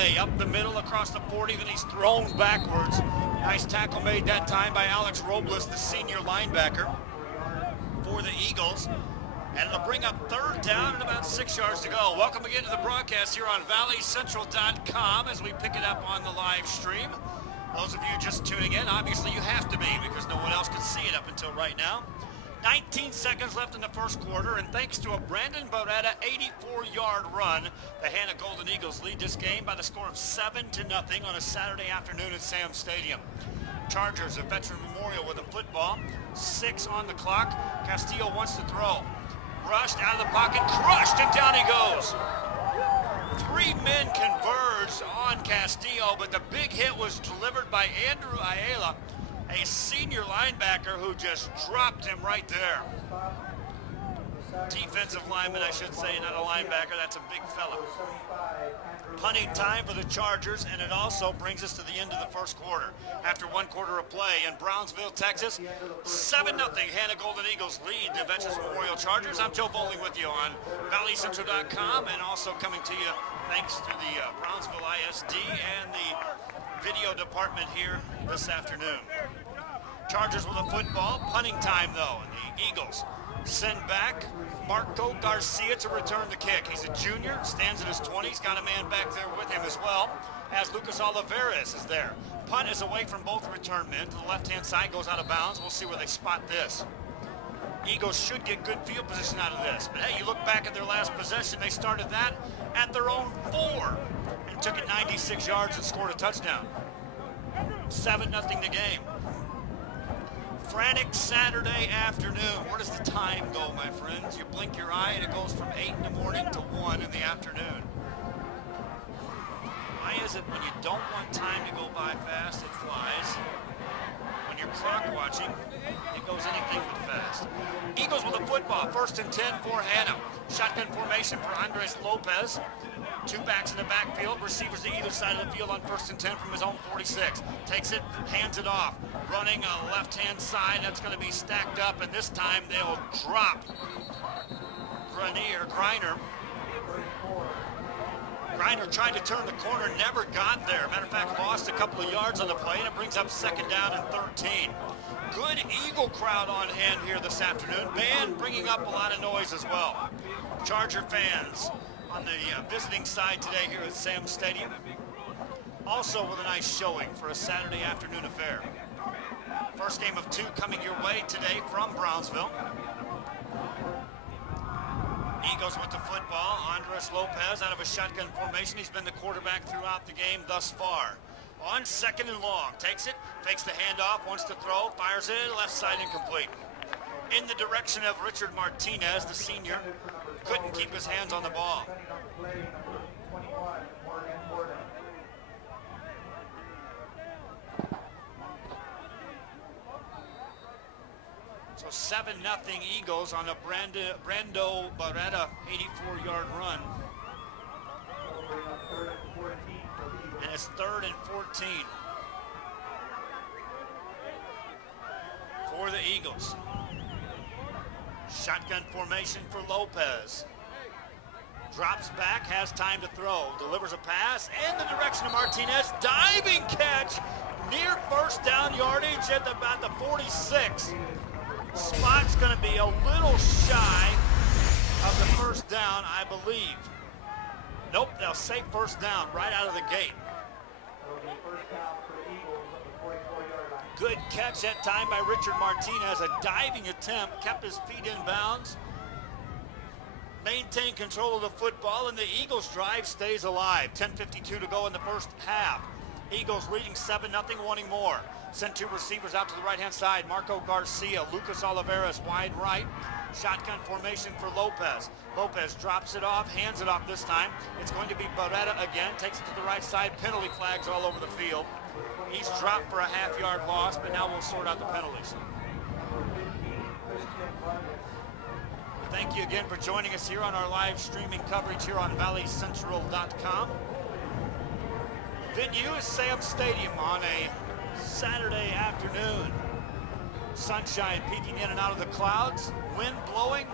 play. Up the middle across the 40, then he's thrown backwards. Nice tackle made that time by Alex Robles, the senior linebacker for the Eagles. And it'll bring up third down and about 6 yards to go. Welcome again to the broadcast here on valleycentral.com as we pick it up on the live stream. Those of you just tuning in, obviously you have to be because no one else could see it up until right now. 19 seconds left in the first quarter, and thanks to a Brandon Beretta 84-yard run, the Hanna Golden Eagles lead this game by the score of 7-0 on a Saturday afternoon at Sam Stadium. Chargers, a veteran memorial with a football. 6 on the clock. Castillo wants to throw. Rushed out of the pocket, crushed, and down he goes. 3 men converged on Castillo, but the big hit was delivered by Andrew Ayala, a senior linebacker who just dropped him right there. Defensive lineman, I should say, not a linebacker. That's a big fella. Punting time for the Chargers, and it also brings us to the end of the first quarter. After 1 quarter of play in Brownsville, Texas, 7-0 Hanna Golden Eagles lead the Veterans Memorial Chargers. I'm Joe Bowling with you on valleycentral.com, and also coming to you thanks to the Brownsville ISD and the video department here this afternoon. Chargers with a football. Punting time, though, and the Eagles send back Marco Garcia to return the kick. He's a junior, stands at his 20s, got a man back there with him as well, as Lucas Olivares is there. Punt is away from both return men. To the left-hand side, goes out of bounds. We'll see where they spot this. Eagles should get good field position out of this. But hey, you look back at their last possession, they started that at their own 4 and took it 96 yards and scored a touchdown. 7-0 the game. Frantic Saturday afternoon. Where does the time go, my friends? You blink your eye and it goes from 8 in the morning to 1 in the afternoon. Why is it when you don't want time to go by fast, it flies? When you're clock watching, it goes anything but fast. Eagles with a football. 1st and 10 for Hanna. Shotgun formation for Andres Lopez. 2 backs in the backfield. Receivers to either side of the field on 1st and 10 from his own 46. Takes it, hands it off. Running a left-hand side. That's going to be stacked up, and this time they'll drop Griner. Griner tried to turn the corner, never got there. Matter of fact, lost a couple of yards on the play, and it brings up 2nd down and 13. Good Eagle crowd on hand here this afternoon. Band bringing up a lot of noise as well. Charger fans on the visiting side today here at Sam Stadium. Also with a nice showing for a Saturday afternoon affair. First game of 2 coming your way today from Brownsville. Eagles with the football. Andres Lopez out of a shotgun formation. He's been the quarterback throughout the game thus far. On 2nd and long. Takes it, fakes the handoff, wants to throw, fires it, left side incomplete. In the direction of Richard Martinez, the senior, couldn't keep his hands on the ball. So 7-0 Eagles on a Brando Beretta 84-yard run. And it's 3rd and 14 for the Eagles. Shotgun formation for Lopez. Drops back, has time to throw. Delivers a pass in the direction of Martinez. Diving catch near 1st down yardage at about the 46. Spot's going to be a little shy of the 1st down, I believe. Nope, they'll say 1st down right out of the gate. Good catch that time by Richard Martinez. A diving attempt, kept his feet in bounds. Maintained control of the football, and the Eagles' drive stays alive. 10:52 to go in the first half. Eagles leading 7-0, wanting more. Send 2 receivers out to the right-hand side. Marco Garcia, Lucas Olivares wide right. Shotgun formation for Lopez. Lopez drops it off, hands it off this time. It's going to be Beretta again. Takes it to the right side. Penalty flags all over the field. He's dropped for a half-yard loss, but now we'll sort out the penalties. Thank you again for joining us here on our live streaming coverage here on valleycentral.com. Venue is Sam Stadium on a Saturday afternoon. Sunshine peeking in and out of the clouds. Wind blowing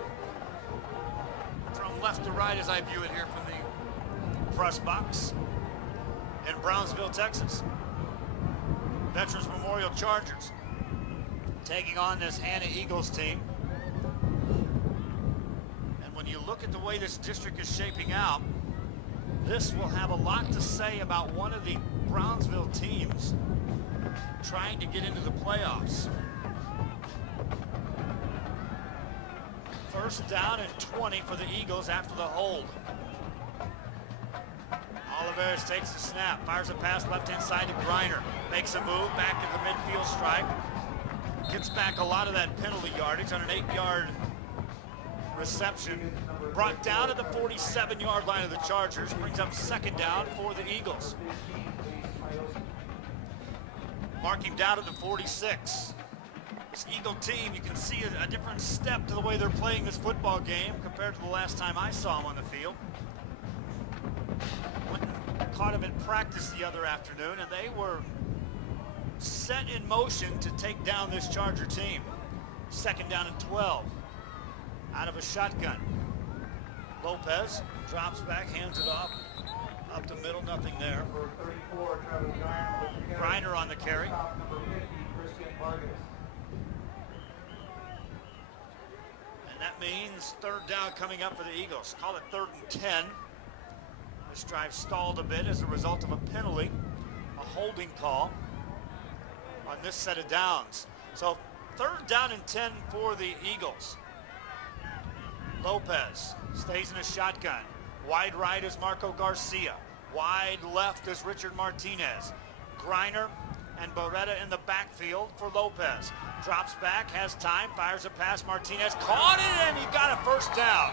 from left to right as I view it here from the press box. Brownsville, Texas. Veterans Memorial Chargers taking on this Hanna Eagles team. And when you look at the way this district is shaping out, this will have a lot to say about one of the Brownsville teams trying to get into the playoffs. First down and 20 for the Eagles after the hold. Oliveras takes the snap, fires a pass left-hand side to Griner. Makes a move back to the midfield stripe. Gets back a lot of that penalty yardage on an 8-yard reception. Brought down to the 47-yard line of the Chargers. Brings up second down for the Eagles. Marking down to the 46. This Eagle team, you can see a different step to the way they're playing this football game compared to the last time I saw them on the field. Caught them in practice the other afternoon, and they were set in motion to take down this Charger team. Second down and 12. Out of a shotgun. Lopez drops back, hands it off. Up the middle, nothing there. Griner on the carry. And that means third down coming up for the Eagles. Call it 3rd and 10. This drive stalled a bit as a result of a penalty, a holding call on this set of downs. So 3rd down and 10 for the Eagles. Lopez stays in a shotgun. Wide right is Marco Garcia. Wide left is Richard Martinez. Griner and Beretta in the backfield for Lopez. Drops back, has time, fires a pass. Martinez caught it, and he got a first down.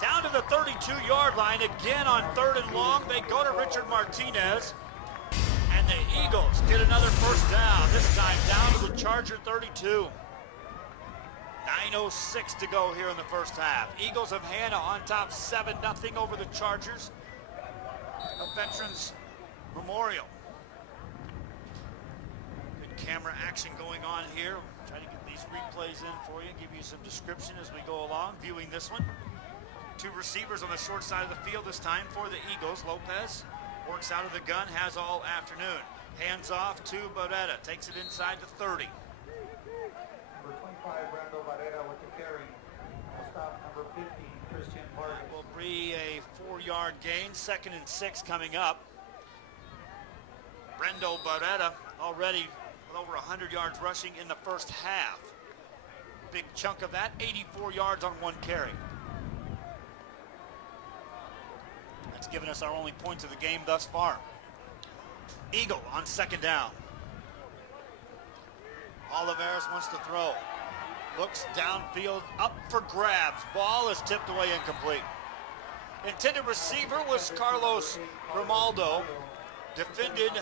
Down to the 32-yard line again on 3rd and long. They go to Richard Martinez, and the Eagles get another first down. This time down to the Charger 32. 9:06 to go here in the first half. Eagles of Hanna on top 7-0 over the Chargers of Veterans Memorial. Good camera action going on here. Trying to get these replays in for you, give you some description as we go along, viewing this one. 2 receivers on the short side of the field this time for the Eagles. Lopez works out of the gun, has all afternoon. Hands off to Beretta, takes it inside the 30. Number 25, Brando Barrera with the carry. Stop number 50, Christian Vargas. Will be a 4-yard gain, 2nd and 6 coming up. Brando Barrera already with over 100 yards rushing in the first half. Big chunk of that, 84 yards on 1 carry. That's given us our only points of the game thus far. Eagle on 2nd down. Oliveras wants to throw. Looks downfield, up for grabs. Ball is tipped away incomplete. Intended receiver was Carlos Grimaldo, defended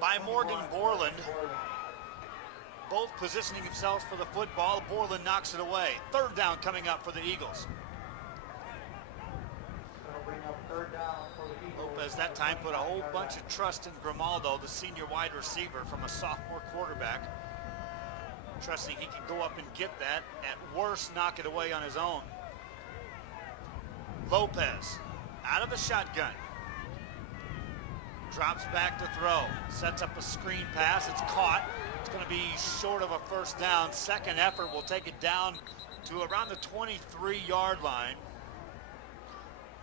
by Morgan Borland. Both positioning themselves for the football. Borland knocks it away. 3rd down coming up for the Eagles. Lopez that time put a whole bunch of trust in Grimaldo, the senior wide receiver from a sophomore quarterback. Trusting he can go up and get that, at worst knock it away on his own. Lopez out of the shotgun. Drops back to throw. Sets up a screen pass. It's caught. It's going to be short of a first down. Second effort will take it down to around the 23-yard line.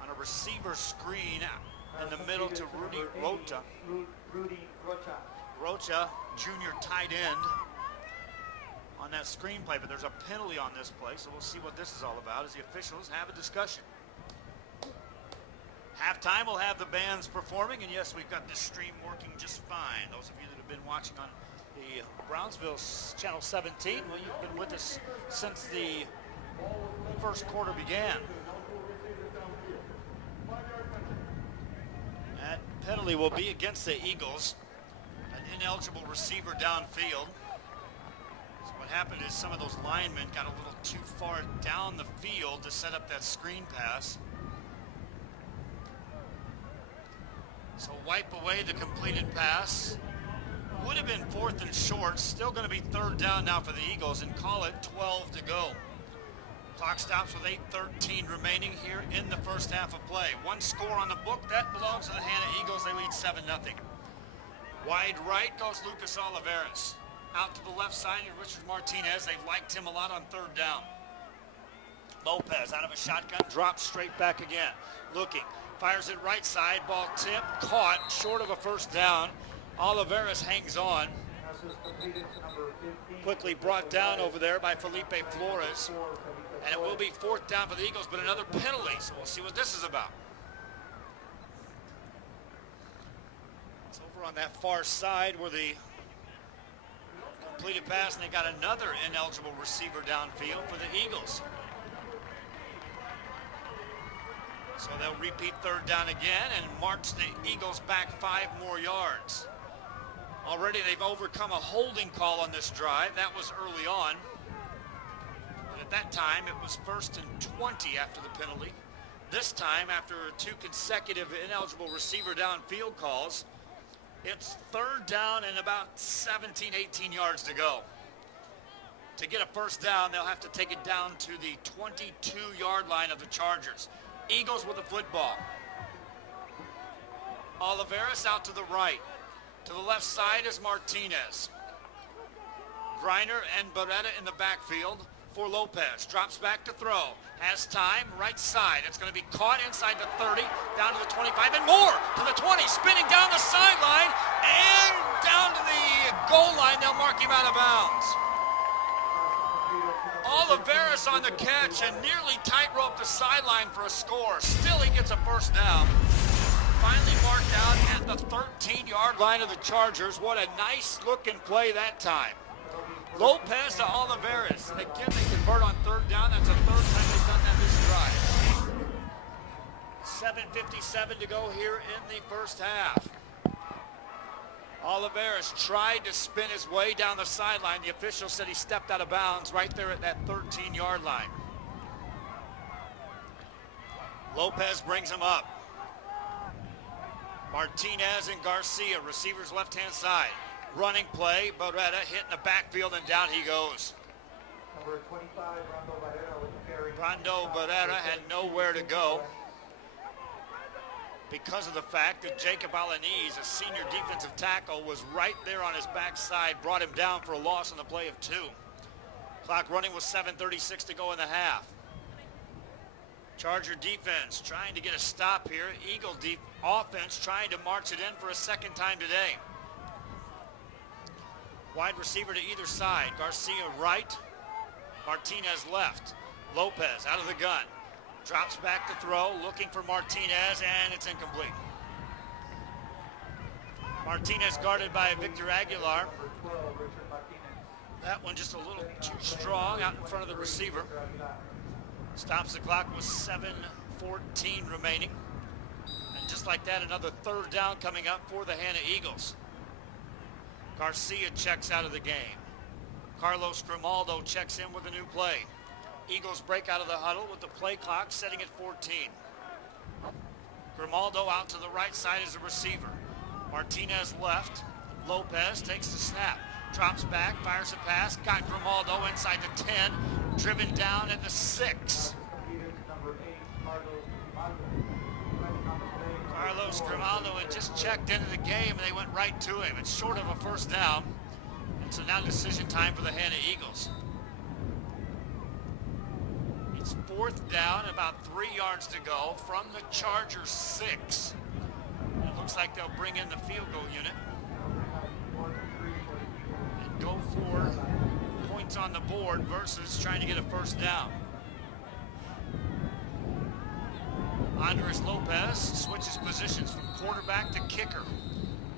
On a receiver screen in the middle to Rudy Rocha. Rocha, junior tight end, on that screen play, but there's a penalty on this play, so we'll see what this is all about as the officials have a discussion. Halftime, we'll have the bands performing, and yes, we've got this stream working just fine. Those of you that have been watching on the Brownsville Channel 17, well, you've been with us since the first quarter began. That penalty will be against the Eagles. An ineligible receiver downfield. So what happened is some of those linemen got a little too far down the field to set up that screen pass. So wipe away the completed pass. Would have been 4th and short. Still going to be 3rd down now for the Eagles, and call it 12 to go. Clock stops with 8:13 remaining here in the first half of play. One score on the book. That belongs to the Hanna Eagles. They lead 7-0. Wide right goes Lucas Oliveras. Out to the left side is Richard Martinez. They've liked him a lot on third down. Lopez out of a shotgun, drops straight back again. Looking, fires it right side, ball tip, caught, short of a first down. Oliveras hangs on. Quickly brought down over there by Felipe Flores. And it will be fourth down for the Eagles, but another penalty, so we'll see what this is about. It's over on that far side where the completed pass, and they got another ineligible receiver downfield for the Eagles. So they'll repeat third down again and march the Eagles back 5 more yards. Already they've overcome a holding call on this drive. That was early on. But at that time, it was 1st and 20 after the penalty. This time, after 2 consecutive ineligible receiver downfield calls, it's third down and about 17, 18 yards to go. To get a first down, they'll have to take it down to the 22-yard line of the Chargers. Eagles with the football. Oliveras out to the right. To the left side is Martinez. Griner and Beretta in the backfield for Lopez. Drops back to throw. Has time, right side. It's going to be caught inside the 30, down to the 25, and more to the 20, spinning down the sideline, and down to the goal line. They'll mark him out of bounds. Oliveras on the catch and nearly tightrope the sideline for a score. Still, he gets a first down. Finally marked out at the 13-yard line of the Chargers. What a nice looking play that time. Lopez to Oliveras. And again, they convert on third down. That's the third time they've done that this drive. 7:57 to go here in the first half. Oliveras tried to spin his way down the sideline. The official said he stepped out of bounds right there at that 13-yard line. Lopez brings him up. Martinez and Garcia, receivers left-hand side. Running play, Beretta hitting the backfield, and down he goes. Number 25, Rondo Barrera with the carry. Rondo Beretta had nowhere to go because of the fact that Jacob Alanese, a senior defensive tackle, was right there on his backside, brought him down for a loss on the play of 2. Clock running with 7:36 to go in the half. Charger defense trying to get a stop here. Eagle offense trying to march it in for a second time today. Wide receiver to either side. Garcia right, Martinez left. Lopez out of the gun. Drops back to throw, looking for Martinez, and it's incomplete. Martinez guarded by Victor Aguilar. That one just a little too strong out in front of the receiver. Stops the clock with 7:14 remaining. And just like that, another third down coming up for the Hanna Eagles. Garcia checks out of the game. Carlos Grimaldo checks in with a new play. Eagles break out of the huddle with the play clock setting at 14. Grimaldo out to the right side as a receiver. Martinez left. Lopez takes the snap. Drops back, fires a pass. Got Grimaldo inside the 10. Driven down at the 6. Carlos Grimaldo had just checked into the game, and they went right to him. It's short of a first down. And so now decision time for the Hanna Eagles. It's fourth down, about 3 yards to go from the Chargers 6. And it looks like they'll bring in the field goal unit and go for points on the board versus trying to get a first down. Andres Lopez switches positions from quarterback to kicker.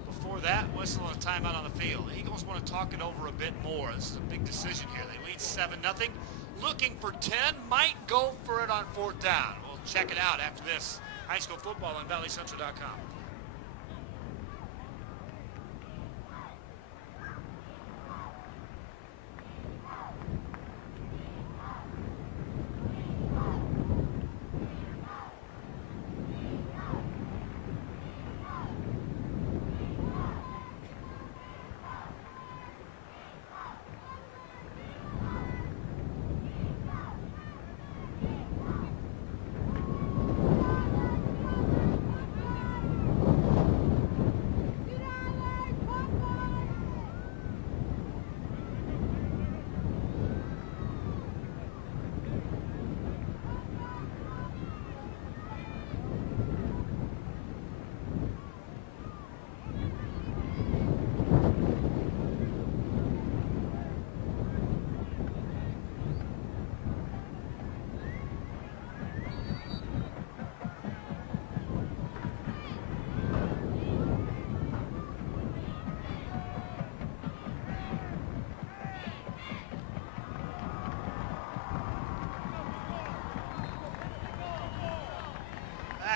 Before that, whistle and a timeout on the field. The Eagles want to talk it over a bit more. This is a big decision here. They lead 7-0. Looking for 10, might go for it on fourth down. We'll check it out after this. High school football on ValleyCentral.com.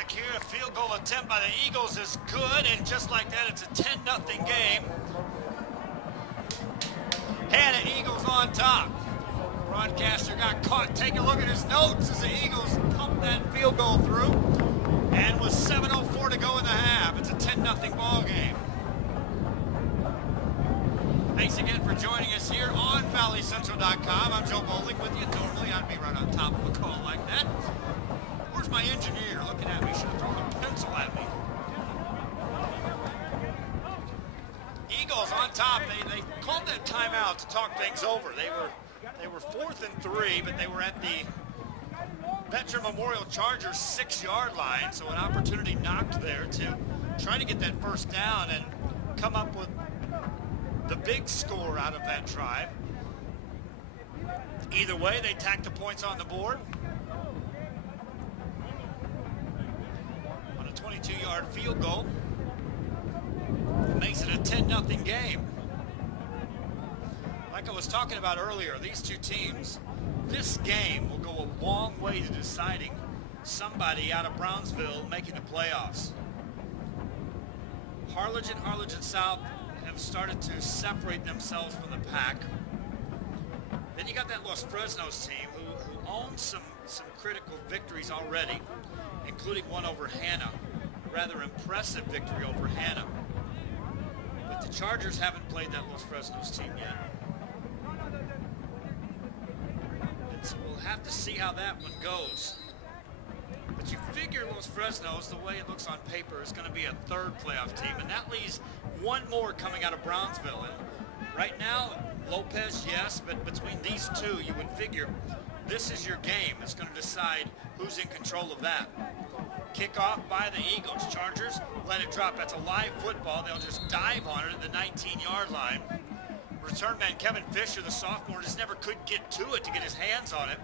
back here. A field goal attempt by the Eagles is good, and just like that, it's a 10-0 game. Hanna Eagles on top. Broadcaster got caught. Take a look at his notes as the Eagles pumped that field goal through. And with 7:04 to go in the half, it's a 10-0 ball game. Thanks again for joining us here on ValleyCentral.com. I'm Joe Bowling with you. Normally I'd be right on top of a call like that. Where's my engineer looking at me? Should have thrown a pencil at me. Eagles on top. They called that timeout to talk things over. They were 4th and 3, but they were at the Veteran Memorial Chargers 6-yard line, so an opportunity knocked there to try to get that first down and come up with the big score out of that drive. Either way, they tacked the points on the board. On a 22-yard field goal, makes it a 10-0 game. Like I was talking about earlier, these two teams, this game will go a long way to deciding somebody out of Brownsville making the playoffs. Harlingen South have started to separate themselves from the pack. Then you got that Los Fresnos team who owns some critical victories already, including one over Hanna. Rather impressive victory over Hanna. But the Chargers haven't played that Los Fresnos team yet. And so we'll have to see how that one goes. But you figure Los Fresnos, the way it looks on paper, is going to be a third playoff team. And that leaves one more coming out of Brownsville. And right now, Lopez, yes, but between these two, you would figure this is your game. It's going to decide who's in control of that. Kickoff by the Eagles. Chargers let it drop. That's a live football. They'll just dive on it at the 19-yard line. Return man Kevin Fisher, the sophomore, just never could get to it to get his hands on it.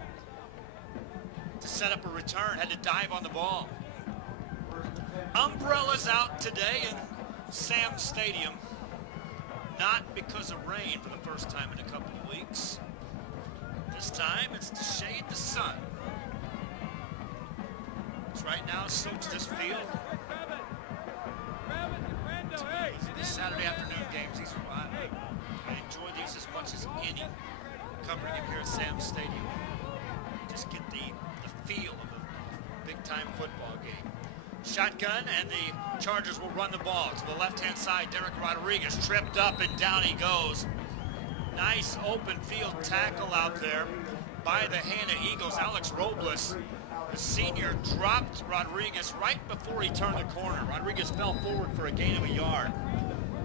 To set up a return, had to dive on the ball. Umbrellas out today in Sam Stadium. Not because of rain for the first time in a couple of weeks. This time it's to shade the sun. It's right now soaked to this field. These Saturday afternoon games, these are I enjoy these as much as any. Covering it here at Sam Stadium. Just get the feel of a big-time football game. Shotgun, and the Chargers will run the ball to the left-hand side. Derek Rodriguez tripped up, and down he goes. Nice open field tackle out there by the Hanna Eagles. Alex Robles, the senior, dropped Rodriguez right before he turned the corner. Rodriguez fell forward for a gain of a yard.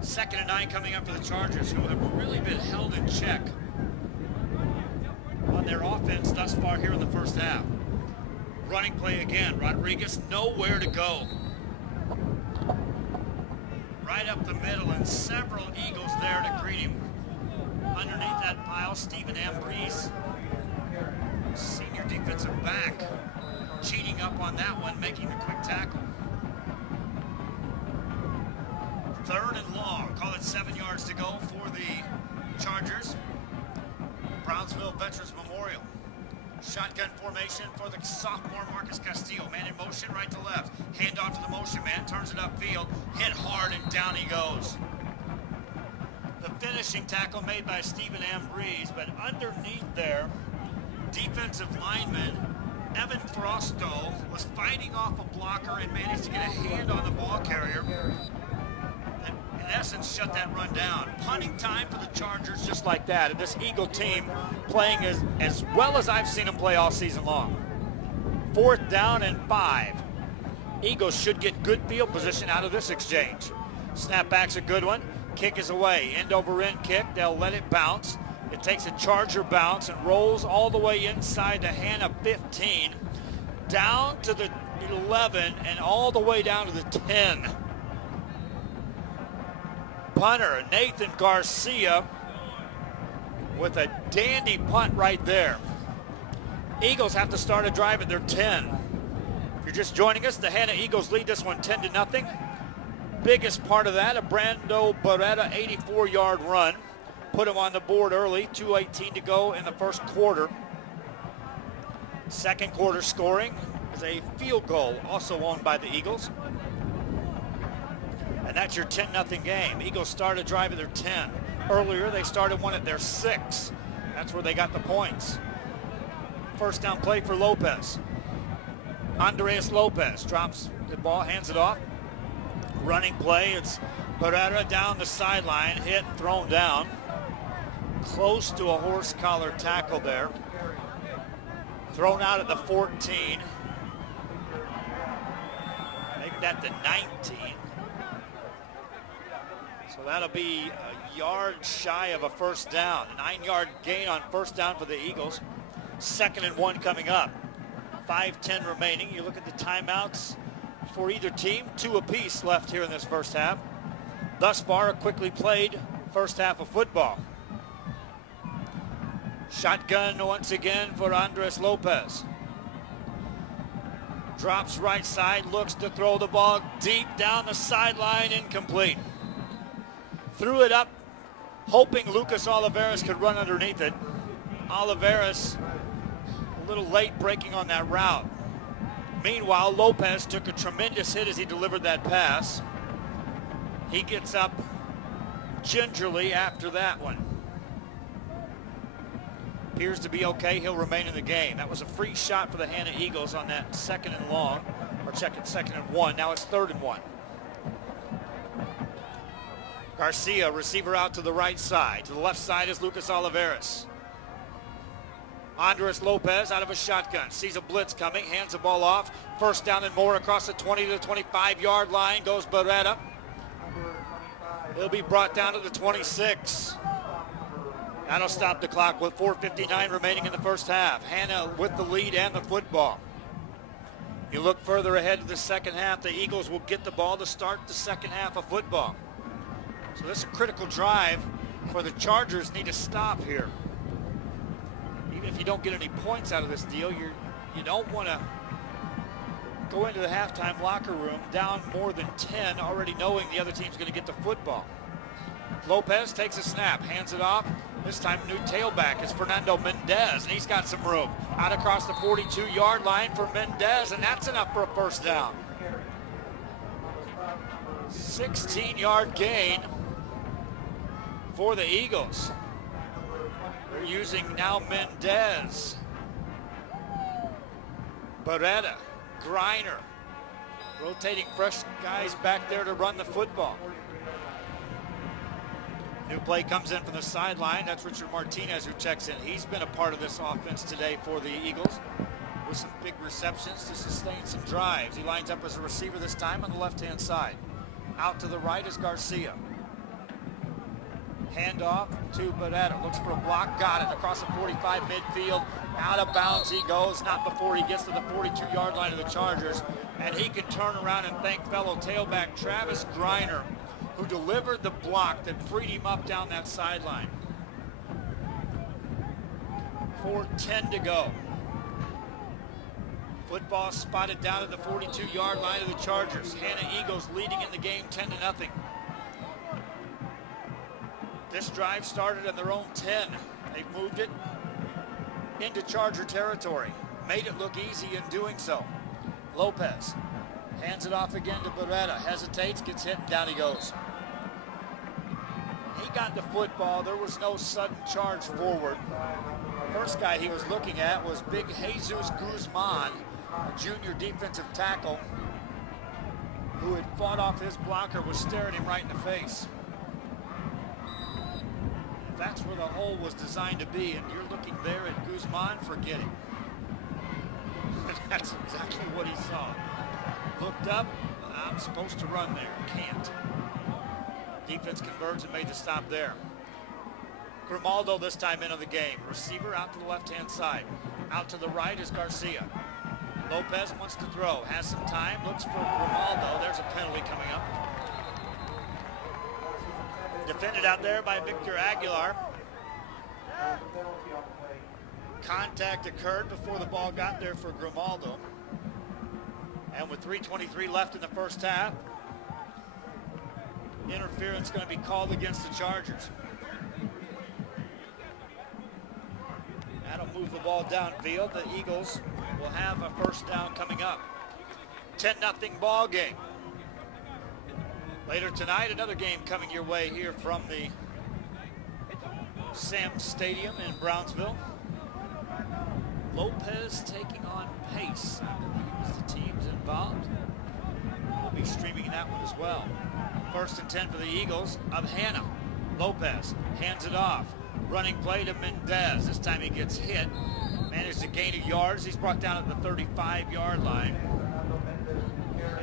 2nd and 9 coming up for the Chargers, who have really been held in check on their offense thus far here in the first half. Running play again. Rodriguez nowhere to go. Right up the middle, and several Eagles there to greet him. Underneath that pile, Stephen Ambrose, senior defensive back, cheating up on that one, making the quick tackle. 3rd and long. Call it 7 yards to go for the Chargers. Brownsville Veterans Memorial. Shotgun formation for the sophomore Marcus Castillo. Man in motion, right to left. Hand off to the motion man, turns it upfield, hit hard, and down he goes. The finishing tackle made by Stephen Ambrose, but underneath there, defensive lineman Evan Frosto was fighting off a blocker and managed to get a hand on the ball carrier. And in essence, shut that run down. Punting time for the Chargers just like that. And this Eagle team playing as well as I've seen them play all season long. 4th down and 5. Eagles should get good field position out of this exchange. Snapback's a good one. Kick is away. End over end kick. They'll let it bounce. It takes a Charger bounce and rolls all the way inside the Hanna 15, down to the 11, and all the way down to the 10. Punter Nathan Garcia with a dandy punt right there. Eagles have to start a drive at their 10. If you're just joining us, the Hanna Eagles lead this one 10-0. Biggest part of that, a Brando Beretta 84-yard run. Put him on the board early, 2:18 to go in the first quarter. Second quarter scoring, is a field goal, also owned by the Eagles. And that's your 10-0 game. Eagles started a drive at their 10. Earlier, they started one at their 6. That's where they got the points. First down play for Lopez. Andres Lopez drops the ball, hands it off. Running play, it's Barrera down the sideline, hit, thrown down. Close to a horse collar tackle there. Thrown out at the 14. Make that the 19. So that'll be a yard shy of a first down. A 9-yard gain on first down for the Eagles. 2nd and 1 coming up. 5:10 remaining. You look at the timeouts for either team. 2 apiece left here in this first half. Thus far, a quickly played first half of football. Shotgun once again for Andres Lopez. Drops right side, looks to throw the ball deep down the sideline, incomplete. Threw it up, hoping Lucas Olivares could run underneath it. Olivares a little late breaking on that route. Meanwhile, Lopez took a tremendous hit as he delivered that pass. He gets up gingerly after that one. Appears to be okay. He'll remain in the game. That was a free shot for the Hanna Eagles on that 2nd and long, or 2nd and 1. Now it's 3rd and 1. Garcia, receiver out to the right side. To the left side is Lucas Olivares. Andres Lopez out of a shotgun. Sees a blitz coming. Hands the ball off. First down and more across the 20 to the 25-yard line. Goes Barrera. He'll be brought down to the 26. That'll stop the clock with 4:59 remaining in the first half. Hanna with the lead and the football. You look further ahead to the second half. The Eagles will get the ball to start the second half of football. So this is a critical drive for the Chargers. Need to stop here. Even if you don't get any points out of this deal, you don't want to go into the halftime locker room down more than 10, already knowing the other team's going to get the football. Lopez takes a snap, hands it off. This time new tailback is Fernando Mendez, and he's got some room. Out across the 42-yard line for Mendez, and that's enough for a first down. 16-yard gain for the Eagles. They're using now Mendez, Barrera, Griner, rotating fresh guys back there to run the football. New play comes in from the sideline. That's Richard Martinez who checks in. He's been a part of this offense today for the Eagles with some big receptions to sustain some drives. He lines up as a receiver this time on the left-hand side. Out to the right is Garcia. Handoff to Barrera. Looks for a block. Got it. Across the 45 midfield. Out of bounds he goes. Not before he gets to the 42-yard line of the Chargers. And he can turn around and thank fellow tailback Travis Griner, who delivered the block that freed him up down that sideline. 4:10 to go. Football spotted down at the 42-yard line of the Chargers. Hanna Eagles leading in the game 10-0. This drive started on their own 10. They've moved it into Charger territory. Made it look easy in doing so. Lopez hands it off again to Barrera. Hesitates, gets hit, and down he goes. He got the football. There was no sudden charge forward. First guy he was looking at was big Jesus Guzman, a junior defensive tackle who had fought off his blocker, was staring him right in the face. If that's where the hole was designed to be, and you're looking there at Guzman, forget it. That's exactly what he saw. Looked up, I'm supposed to run there, can't. Defense converged and made the stop there. Grimaldo this time into the game. Receiver out to the left-hand side. Out to the right is Garcia. Lopez wants to throw, has some time, looks for Grimaldo. There's a penalty coming up. Defended out there by Victor Aguilar. Contact occurred before the ball got there for Grimaldo. And with 3:23 left in the first half, interference going to be called against the Chargers. That'll move the ball downfield. The Eagles will will have a first down coming up. 10-0 ball game. Later tonight, another game coming your way here from the Sam Stadium in Brownsville. Lopez taking on Pace. As the teams involved. We'll be streaming that one as well. 1st and 10 for the Eagles of Hanna. Lopez hands it off. Running play to Mendez. This time he gets hit. Managed to gain a yard. He's brought down at the 35-yard line.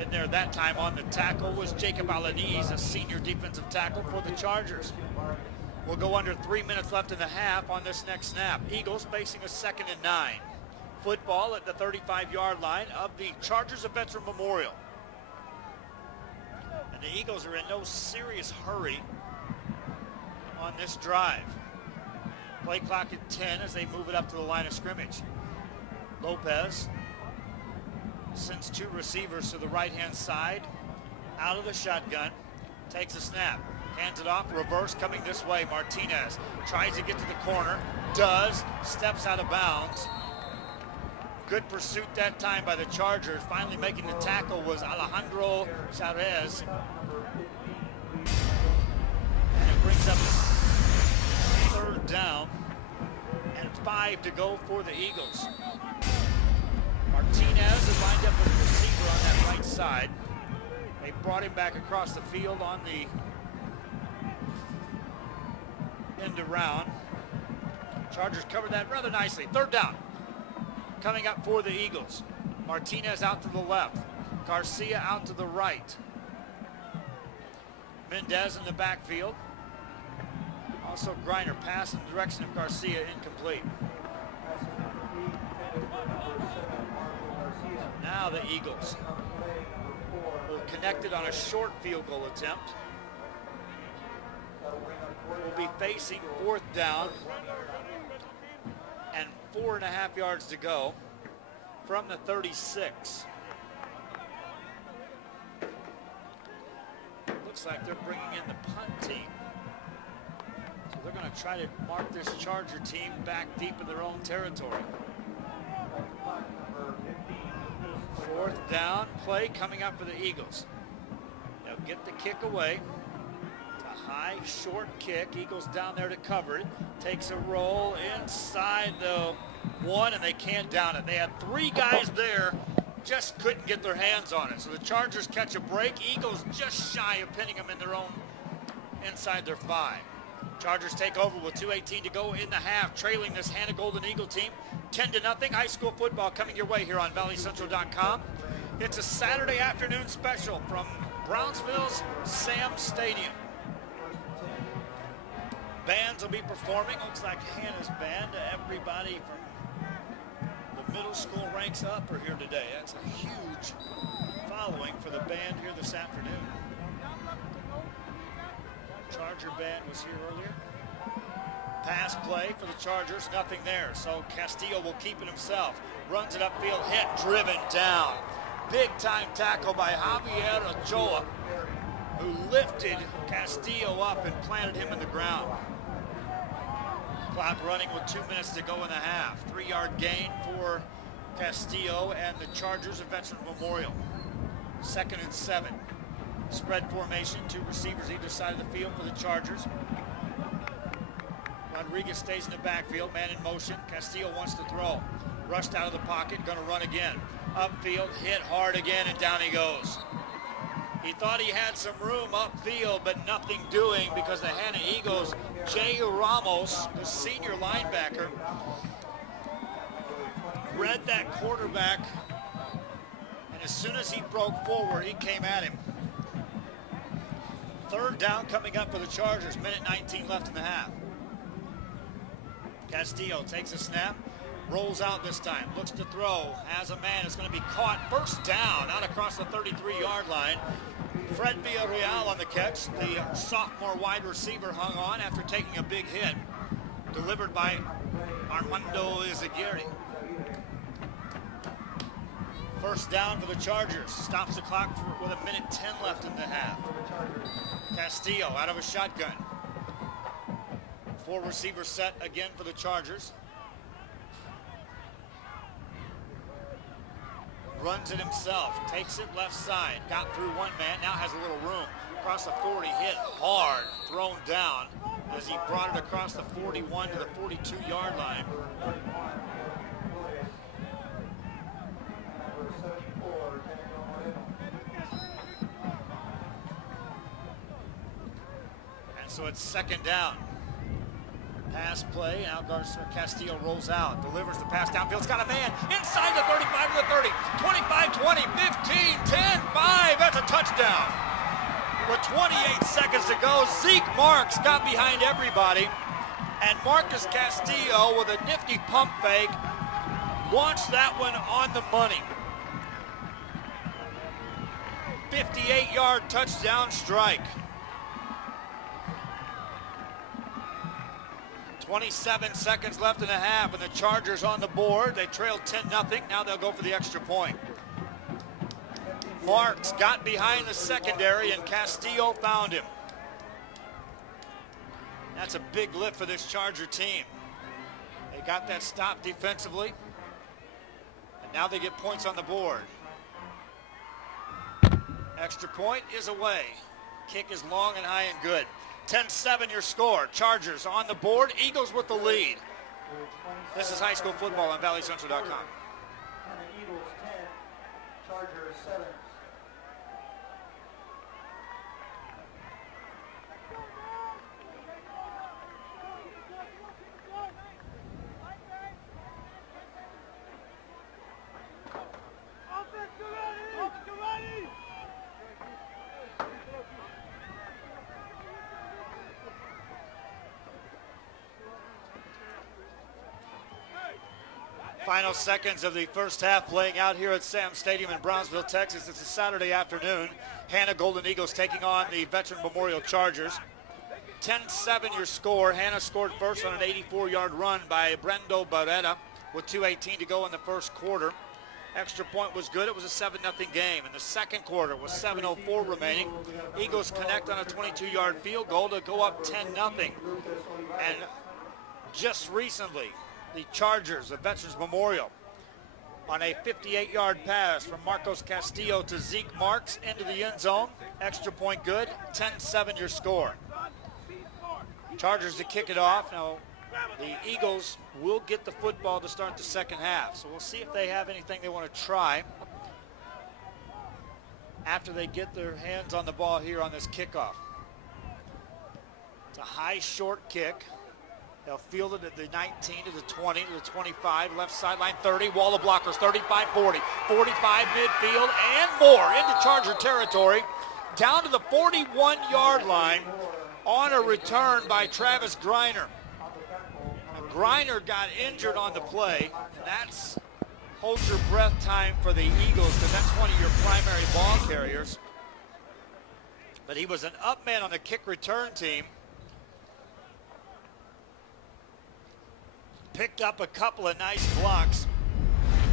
In there that time on the tackle was Jacob Alanis, a senior defensive tackle for the Chargers. We'll go under 3 minutes left in the half on this next snap. Eagles facing a 2nd and 9. Football at the 35-yard line of the Chargers of Veteran Memorial. And the Eagles are in no serious hurry on this drive. Play clock at 10 as they move it up to the line of scrimmage. Lopez sends 2 receivers to the right-hand side, out of the shotgun, takes a snap, hands it off, reverse coming this way. Martinez tries to get to the corner, does, steps out of bounds. Good pursuit that time by the Chargers. Finally making the tackle was Alejandro Chavez. And it brings up 3rd down and 5 to go for the Eagles. Martinez is lined up with the receiver on that right side. They brought him back across the field on the end around. Chargers covered that rather nicely. 3rd down coming up for the Eagles. Martinez out to the left. Garcia out to the right. Mendez in the backfield. Also Griner pass in the direction of Garcia, incomplete. Now the Eagles will connect it on a short field goal attempt. Will be facing 4th down and 4.5 yards to go from the 36. Looks like they're bringing in the punt team. So they're going to try to mark this Charger team back deep in their own territory. 4th down play coming up for the Eagles. They'll get the kick away. It's a high, short kick. Eagles down there to cover it. Takes a roll inside the 1, and they can't down it. They had 3 guys there, just couldn't get their hands on it. So the Chargers catch a break. Eagles just shy of pinning them in their own, inside their 5. Chargers take over with 2:18 to go in the half, trailing this Hanna Golden Eagle team 10-0. High school football coming your way here on ValleyCentral.com. It's a Saturday afternoon special from Brownsville's Sam Stadium. Bands will be performing. Looks like Hanna's band. Everybody from the middle school ranks up are here today. That's a huge following for the band here this afternoon. Charger band was here earlier. Pass play for the Chargers, nothing there. So Castillo will keep it himself. Runs it upfield, hit, driven down. Big time tackle by Javier Ochoa, who lifted Castillo up and planted him in the ground. Clock running with 2 minutes to go in the half. 3-yard gain for Castillo and the Chargers of Veteran Memorial. 2nd and 7. Spread formation, 2 receivers either side of the field for the Chargers. Rodriguez stays in the backfield, man in motion. Castillo wants to throw. Rushed out of the pocket, gonna run again. Upfield, hit hard again, and down he goes. He thought he had some room upfield, but nothing doing because the Hanna Eagles, Jay Ramos, the senior linebacker, read that quarterback, and as soon as he broke forward, he came at him. 3rd down coming up for the Chargers, minute 19 left in the half. Castillo takes a snap, rolls out this time, looks to throw, has a man, it's going to be caught. 1st down, out across the 33-yard line. Fred Villarreal on the catch. The sophomore wide receiver hung on after taking a big hit. Delivered by Armando Izaguirre. 1st down for the Chargers. Stops the clock with a minute 10 left in the half. Castillo out of a shotgun. 4 receiver set again for the Chargers. runs it himself, takes it left side, got through one man, now has a little room. Across the 40, hit hard, thrown down as he brought it across the 41 to the 42-yard line. And so it's second down. Pass play, now Castillo rolls out, delivers the pass downfield. It's got a man inside the 35 to the 30, 25, 20, 15, 10, 5. That's a touchdown. With 28 seconds to go, Zeke Marks got behind everybody, and Marcus Castillo with a nifty pump fake launched that one on the money. 58-yard touchdown strike. 27 seconds left in the half, and the Chargers on the board. They trailed 10-0. Now they'll go for the extra point. Marks got behind the secondary, and Castillo found him. That's a big lift for this Charger team. They got that stop defensively, and now they get points on the board. Extra point is away. Kick is long and high and good. 10-7 your score. Chargers on the board. Eagles with the lead. This is high school football on ValleyCentral.com. Eagles 10, Chargers 7. Final seconds of the first half playing out here at Sam Stadium in Brownsville, Texas. It's a Saturday afternoon. Hanna Golden Eagles taking on the Veteran Memorial Chargers. 10-7 your score. Hanna scored first on an 84-yard run by Brando Barrera with 2:18 to go in the first quarter. Extra point was good. It was a 7-0 game. In the second quarter with 7:04 remaining, Eagles connect on a 22-yard field goal to go up 10-0. And just recently, the Chargers of Veterans Memorial on a 58-yard pass from Marcos Castillo to Zeke Marks into the end zone. Extra point good. 10-7 your score. Chargers to kick it off. Now, the Eagles will get the football to start the second half. So we'll see if they have anything they want to try after they get their hands on the ball here on this kickoff. It's a high, short kick. They'll field it at the 19 to the 20 to the 25, left sideline 30, wall of blockers 35, 40, 45 midfield and more into Charger territory, down to the 41-yard line on a return by Travis Griner. Now, Griner got injured on the play, and that's hold your breath time for the Eagles because that's one of your primary ball carriers. But he was an up man on the kick return team. Picked up a couple of nice blocks,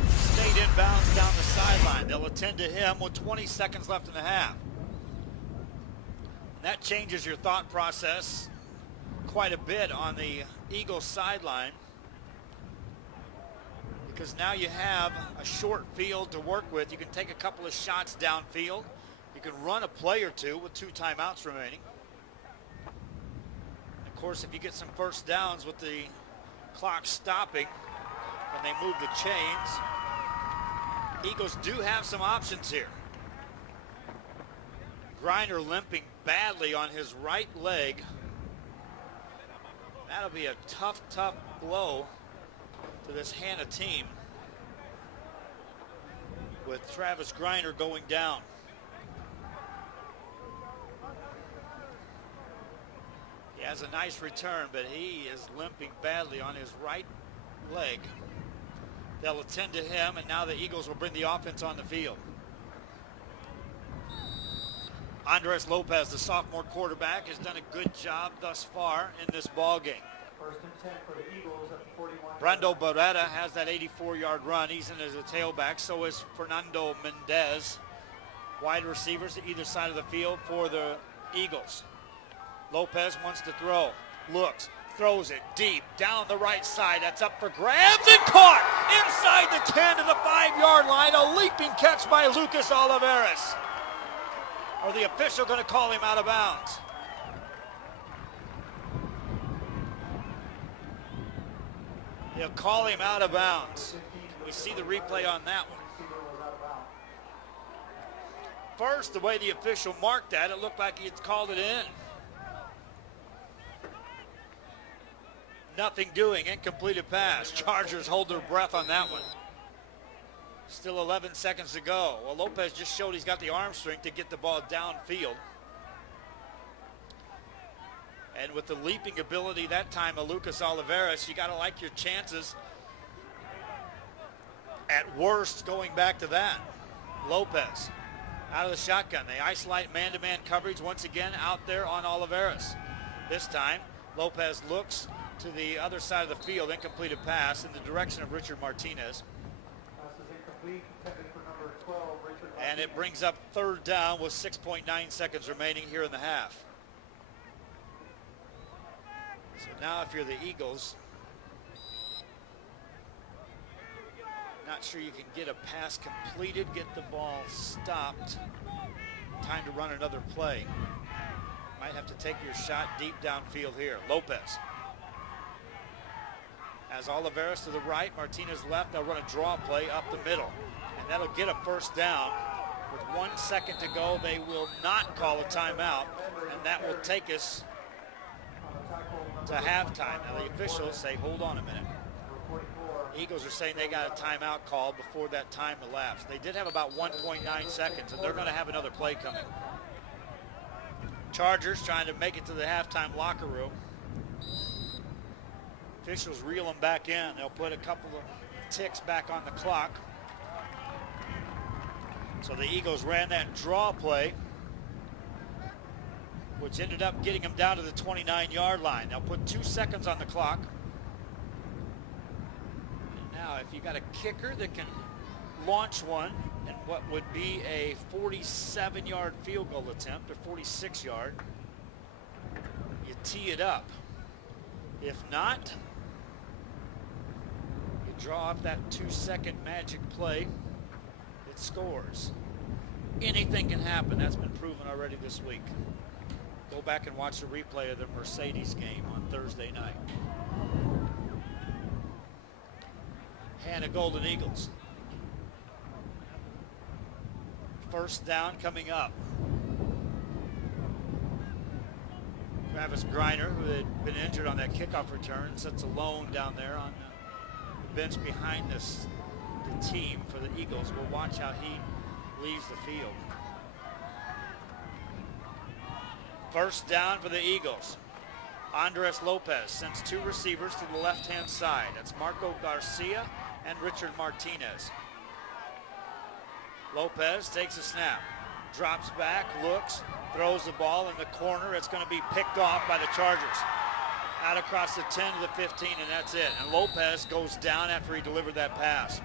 stayed inbounds down the sideline. They'll attend to him with 20 seconds left in the half. And that changes your thought process quite a bit on the Eagles sideline, because now you have a short field to work with. You can take a couple of shots downfield. You can run a play or two with 2 timeouts remaining. Of course, if you get some first downs with the clock stopping when they move the chains, Eagles do have some options here. Griner limping badly on his right leg. That'll be a tough blow to this Hanna team with Travis Griner going down. He has a nice return, but he is limping badly on his right leg. They'll attend to him, and now the Eagles will bring the offense on the field. Andres Lopez, the sophomore quarterback, has done a good job thus far in this ball game. First and 10 for the Eagles at the 41. Brando Barrera has that 84-yard run. He's in as a tailback. So is Fernando Mendez. Wide receivers to either side of the field for the Eagles. Lopez wants to throw. Looks. throws it deep down the right side. That's up for grabs and caught inside the 10 to the 5-yard line. A leaping catch by Lucas Oliveras. Or the official going to call him out of bounds? He'll call him out of bounds. We see the replay on that one. First, the way the official marked that, it looked like he had called it in. Nothing doing, incompleted pass. Chargers hold their breath on that one. Still 11 seconds to go. Well, Lopez just showed he's got the arm strength to get the ball downfield. And with the leaping ability that time of Lucas Oliveras, you got to like your chances. At worst, going back to that. Lopez out of the shotgun. They isolate man-to-man coverage once again out there on Oliveras. This time, Lopez looks to the other side of the field, incompleted pass in the direction of Richard Martinez. Pass is incomplete, intended for number 12, Richard Martinez. And it brings up third down with 6.9 seconds remaining here in the half. So now if you're the Eagles, not sure you can get a pass completed, get the ball stopped. Time to run another play. Might have to take your shot deep downfield here. Lopez has Oliveras to the right, Martinez left. They'll run a draw play up the middle, and that'll get a first down. With 1 second to go, they will not call a timeout, and that will take us to halftime. Now the officials say, hold on a minute. Eagles are saying they got a timeout call before that time elapsed. They did have about 1.9 seconds, and they're going to have another play coming. Chargers trying to make it to the halftime locker room. Officials reel them back in. They'll put a couple of ticks back on the clock. So the Eagles ran that draw play, which ended up getting them down to the 29-yard line. They'll put 2 seconds on the clock. Now, if you got a kicker that can launch one in what would be a 47-yard field goal attempt, or 46-yard, you tee it up. If not, you draw up that 2-second magic play. It scores. Anything can happen. That's been proven already this week. Go back and watch the replay of the Mercedes game on Thursday night. Hanna Golden Eagles. First down coming up. Travis Griner, who had been injured on that kickoff return, sits alone down there on the bench behind the team for the Eagles. We'll watch how he leaves the field. First down for the Eagles. Andres Lopez sends 2 receivers to the left-hand side. That's Marco Garcia and Richard Martinez. Lopez takes a snap, drops back, looks, throws the ball in the corner. It's going to be picked off by the Chargers. Out across the 10 to the 15, and that's it. And Lopez goes down after he delivered that pass.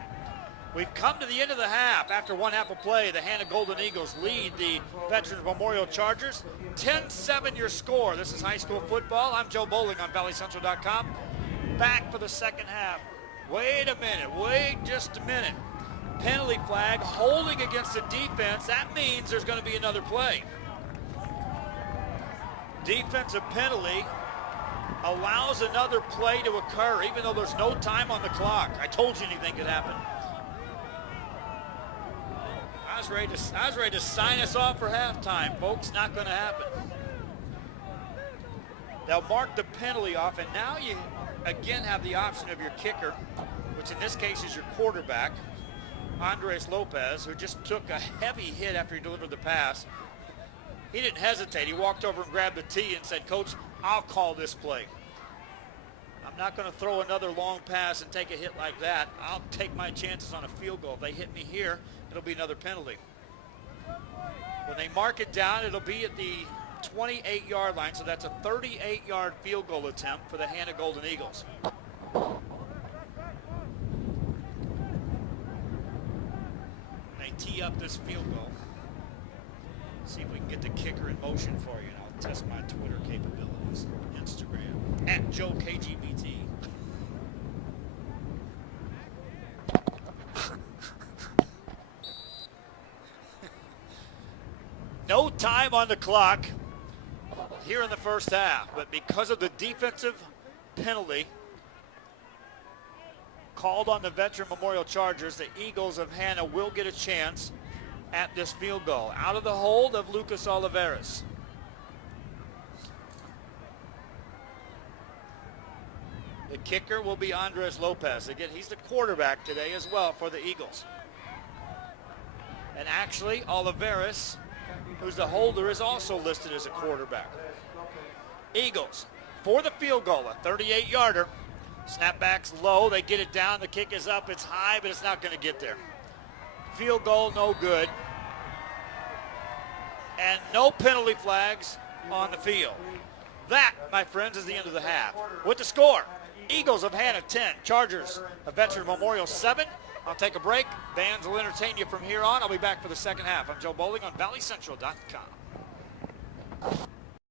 We've come to the end of the half. After one half of play, the Hanna Golden Eagles lead the Veterans Memorial Chargers. 10-7 your score. This is high school football. I'm Joe Bowling on ValleyCentral.com. Back for the second half. Wait a minute. Wait just a minute. Penalty flag holding against the defense. That means there's going to be another play. Defensive penalty allows another play to occur even though there's no time on the clock. I told you anything could happen. I was ready to sign us off for halftime, folks. Not going to happen. They'll mark the penalty off, and now you again have the option of your kicker, which in this case is your quarterback, Andres Lopez, who just took a heavy hit after he delivered the pass. He didn't hesitate. He walked over and grabbed the tee and said, "Coach, I'll call this play. I'm not going to throw another long pass and take a hit like that. I'll take my chances on a field goal. If they hit me here, it'll be another penalty." When they mark it down, it'll be at the 28-yard line, so that's a 38-yard field goal attempt for the Hanna Golden Eagles. They tee up this field goal. See if we can get the kicker in motion for you, and I'll test my Twitter capabilities. Bowling's Instagram, at JoeKGBT. No time on the clock here in the first half, but because of the defensive penalty called on the Veteran Memorial Chargers, the Eagles of Hanna will get a chance at this field goal. Out of the hold of Lucas Oliveras. The kicker will be Andres Lopez. Again, he's the quarterback today as well for the Eagles. And actually, Oliveras, who's the holder, is also listed as a quarterback. Eagles for the field goal, a 38-yarder. Snapback's low, they get it down, the kick is up, it's high, but it's not going to get there. Field goal, no good. And no penalty flags on the field. That, my friends, is the end of the half. With the score, Eagles of Hanna 10, Chargers of Veteran Memorial 7. I'll take a break. Bands will entertain you from here on. I'll be back for the second half. I'm Joe Bowling on ValleyCentral.com.